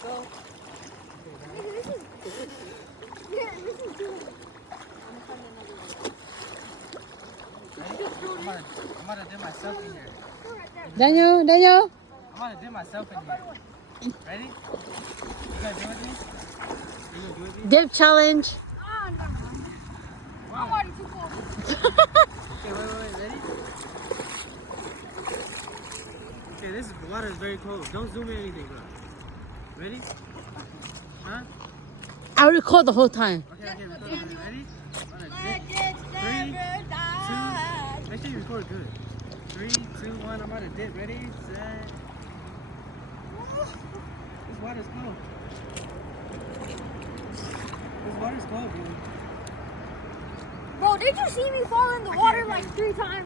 go. This is yeah, this is good. I'm gonna dip myself in here. Daniel. I'm gonna dip myself in here. Ready? You gonna do it with me? You gonna do it with me? Dip challenge. Oh, no. I'm already too cold. Okay, wait. Ready? Okay, the water is very cold. Don't zoom in anything, bro. Ready? Huh? I record the whole time. Okay, record. Ready? Legends 3, 2. Make sure you record good. 3, 2, 1. I'm about to dip. Ready? Set. This water's cold. This water's cold, dude. Bro, did you see me fall in the water like 3 times?